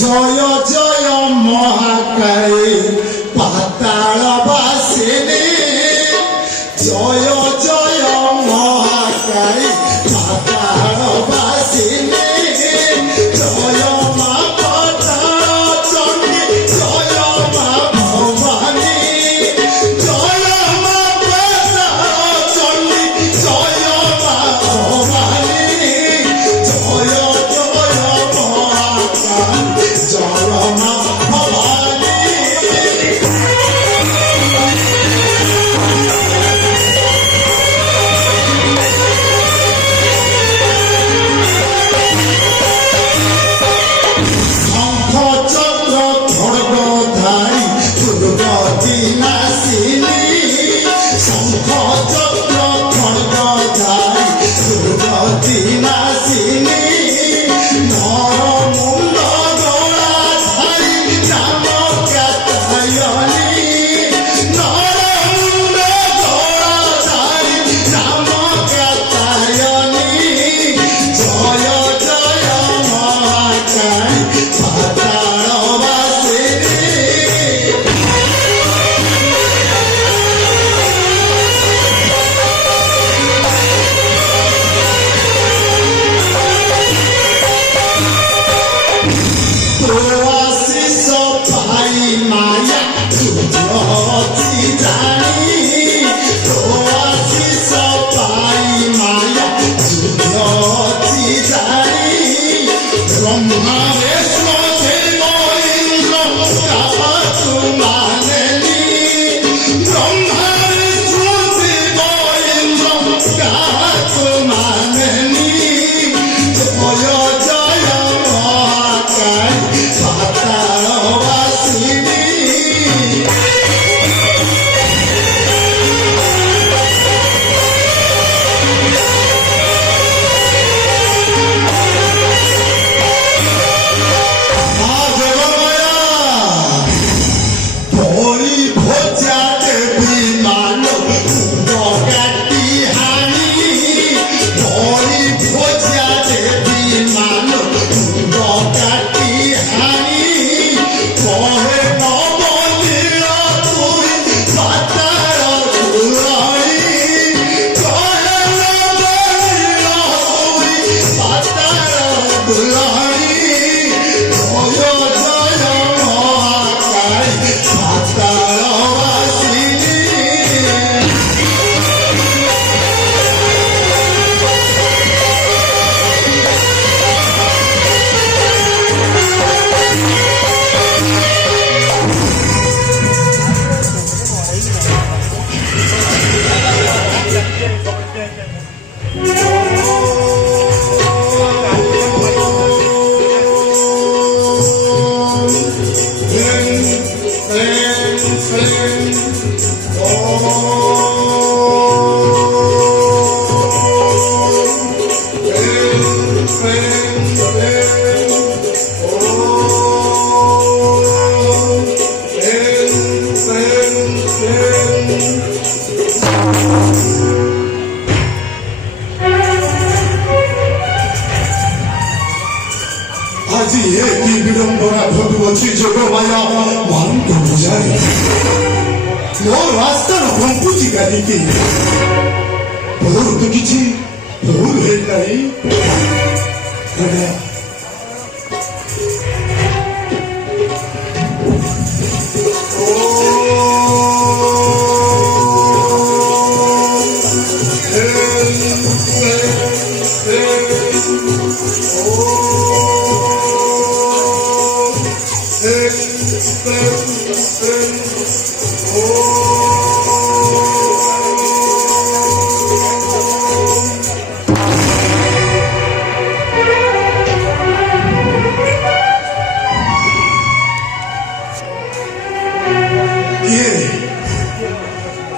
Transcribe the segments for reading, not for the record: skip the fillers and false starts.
জয় জয় মহাকালী পাতালবাসিনী জয় জয় মহাকালী পাতালবাসিনী জয় মা পাতাল চণ্ডী জয় মা ভবানী জয় মা পাতাল চণ্ডী জয় মা ভবানী জয় জয় মহাকালী জয় মা ভবানী শঙ্খ চক্র খড়গধারী দুর্গতি নাসিনী শঙ্খ চক্র খড়গধারী দুর্গতি নাসিনী নর মুন্ড গলাধারী নাম কাতায়নী নর মুন্ড গলাধারী নাম কাতায়নী জয় জয় মহাকালী পাতালবাসিনী আশিস পাই মায়া যুদ্ধি জানি আশিস পাই মায়া যুদ্ধি জানি ব্রহ্মা বিষ্ণু শিব ইন্দ্র কাহাতু মানেনি ব্রহ্মা বিষ্ণু শিব ইন্দ্র কাহাতু মানেনি জয় জয় মহাকালী পাতালবাসিনী বলি ভোজা দেবী মানব কাটি হানি বলি ভোজা দেবী মানব কাটি হানি কহে নবনীল তুই পাতাল দুলারি কহে নবনীল তুই পাতাল দুলারি জয় জয় মহাকালী পাতালবাসিনী আজি এ কি বিড়ম্বনা ঘটুଅছি যোগমায়া ମାନଙ୍କୁ ବୁଝାଇ ମୋ ରାସ୍ତାର କମ୍ପୁଛି କାହିଁକି ମୋର ତ କିଛି ଭୁଲ ହେଇନାହିଁ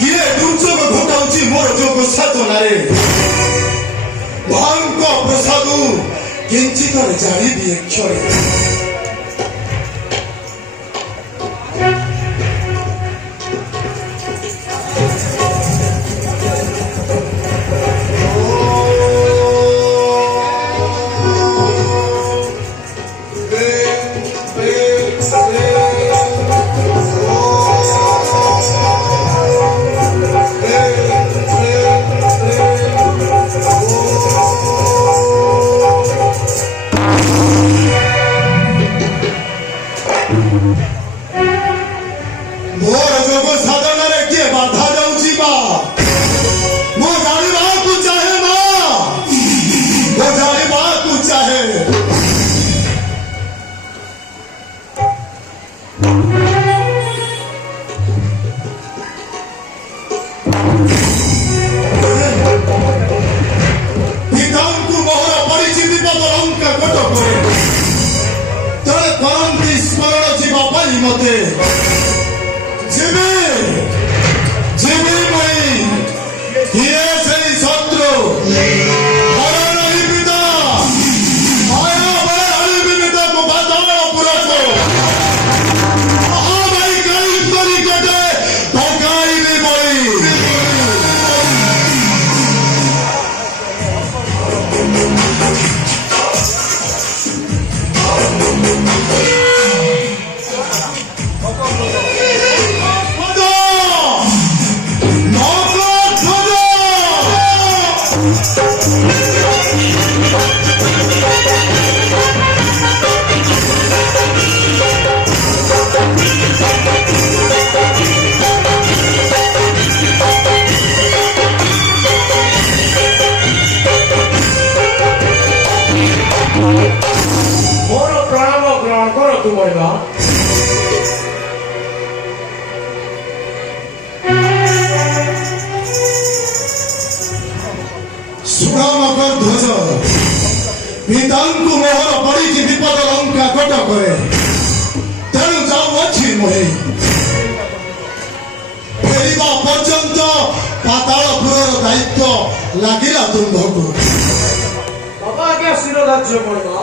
କିଏ ଦୁର୍ଯୋଗ ଘଟାଉଛି ମୋର ଯୋଗ ସାଧନାରେ ମାଙ୍କ ପ୍ରସାଦ କିଞ୍ଚିତ ଜାଣିବି କ୍ଷରେ ମତେ ଯିବି ଯିବି ମୁଇଁ କିଏ ସେଇ ଶତ୍ରୁ ଘରେ ରହିବି ତ ମାୟା ବଳେ ହରିବିନି ତ ମୋ ପାତାଳ ପୁରକୁ ମହାମାରୀ ଗାଳି କରି କେତେ ପକାଇବି ବଳି ମୋର ପ୍ରଣାମ ଗ୍ରହଣ କରନ୍ତୁ ବୈଭା। ସୁଦାମକର ଧ୍ୱଜ ପିତାଙ୍କୁ ମୋହର ପଡ଼ିଛି ବିପଦ ଲଙ୍କା କଟକରେ ତେଣୁ ଯାଉଅଛି ମୁହିଁ ଫେରିବା ପର୍ଯ୍ୟନ୍ତ ପାତାଳପୁରର ଦାୟିତ୍ୱ ଲାଗିଲା ତୁମ୍ଭକୁ। ବାବା ଆଜ୍ଞା ଶିରୋଧାର୍ଯ୍ୟ ବୈଭା।